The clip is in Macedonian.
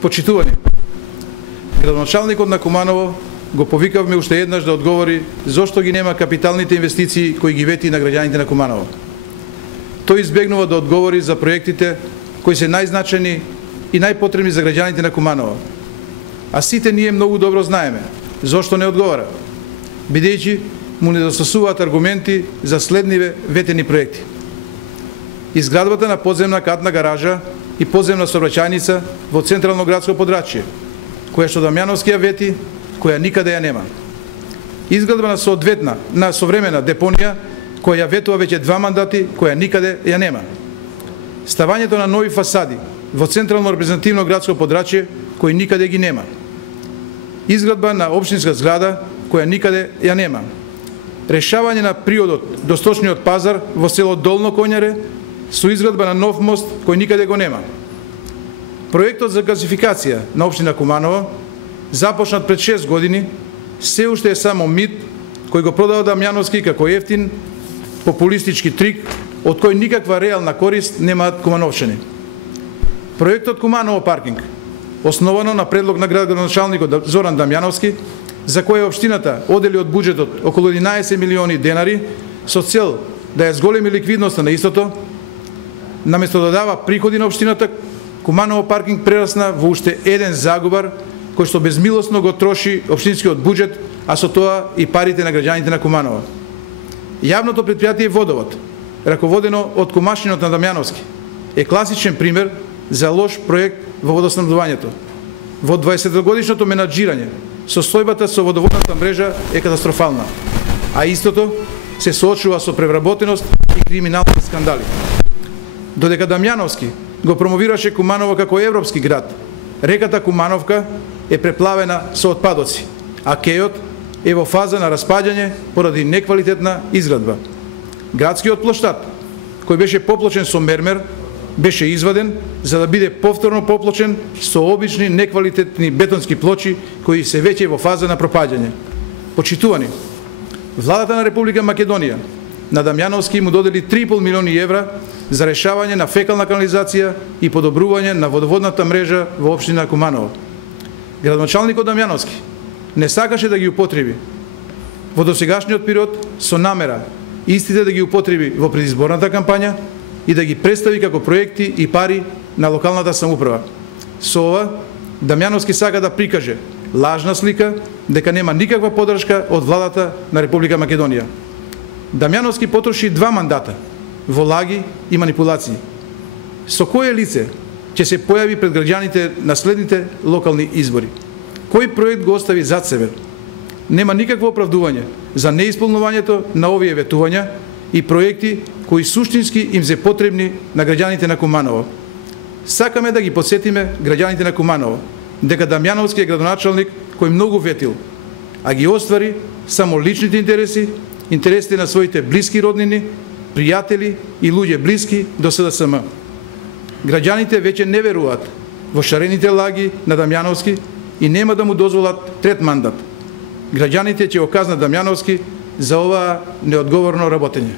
Почитувани, градоначалникот на Куманово го повикавме уште еднаш да одговори зошто ги нема капиталните инвестиции кои ги вети на граѓаните на Куманово. Тој избегнува да одговори за проектите кои се најзначајни и најпотребни за граѓаните на Куманово. А сите ние многу добро знаеме зошто не одговара, бидејќи му недостасуваат аргументи за следниве ветени проекти. Изградбата на подземна катна гаража и подземна сообраќајница во централно градско подрачје, која што Дамјановски ја вети, која никаде ја нема. Изградба на современа депонија, која ја ветува веќе 2 мандати, која никаде ја нема. Ставањето на нови фасади во централно репрезентативно градско подрачје, кој никаде ги нема. Изградба на општинска зграда, која никаде ја нема. Решавање на приодот до сточниот пазар во село Долно Коњаре со изградба на нов мост кој никаде го нема. Проектот за газификација на општина Куманово, започнат пред 6 години, се уште е само мит кој го продава Дамјановски како ефтин популистички трик од кој никаква реална корист немаат кумановчани. Проектот Куманово паркинг, основано на предлог на градоначалникот Зоран Дамјановски, за која општината одели од буџетот околу 11 милиони денари со цел да ја зголеми ликвидноста на истото, наместо да дава приходи на општината, Куманово паркинг прерасна во уште еден загубар кој што безмилосно го троши општинскиот буџет, а со тоа и парите на граѓаните на Куманово. Јавното претпријатие Водовод, раководено од кумашинот на Дамјановски, е класичен пример за лош проект во водоснабдувањето. Во 20-годишното менаџирање, состојбата со водоводната мрежа е катастрофална, а истото се соочува со превработеност и криминални скандали. Додека Дамјановски го промовираше Куманово како европски град, реката Кумановка е преплавена со отпадоци, а кејот е во фаза на распаѓање поради неквалитетна изградба. Градскиот плоштад, кој беше поплочен со мермер, беше изваден за да биде повторно поплочен со обични неквалитетни бетонски плочи кои се веќе во фаза на пропаѓање. Почитувани, владата на Република Македонија на Дамјановски му додели 3,5 милиони евра за решавање на фекална канализација и подобрување на водоводната мрежа во општина Куманово. Градоначалникот Дамјановски не сакаше да ги употреби во досегашниот период со намера истите да ги употреби во предизборната кампања и да ги представи како проекти и пари на локалната самоуправа. Со ова, Дамјановски сака да прикаже лажна слика дека нема никаква поддршка од владата на Република Македонија. Дамјановски потроши 2 мандата во лаги и манипулации. Со кое лице ќе се појави пред граѓаните на следните локални избори? Кој проект го остави зад себе? Нема никакво оправдување за неисполнувањето на овие ветувања и проекти кои суштински им се потребни на граѓаните на Куманово. Сакаме да ги подсетиме граѓаните на Куманово дека Дамјановски е градоначалник кој многу ветил, а ги оствари само личните интереси, интересите на своите блиски роднини, пријатели и луѓе блиски до СДСМ. Граѓаните веќе не веруваат во шарените лаги на Дамјановски и нема да му дозволат трет мандат. Граѓаните ќе го казнат Дамјановски за ова неодговорно работење.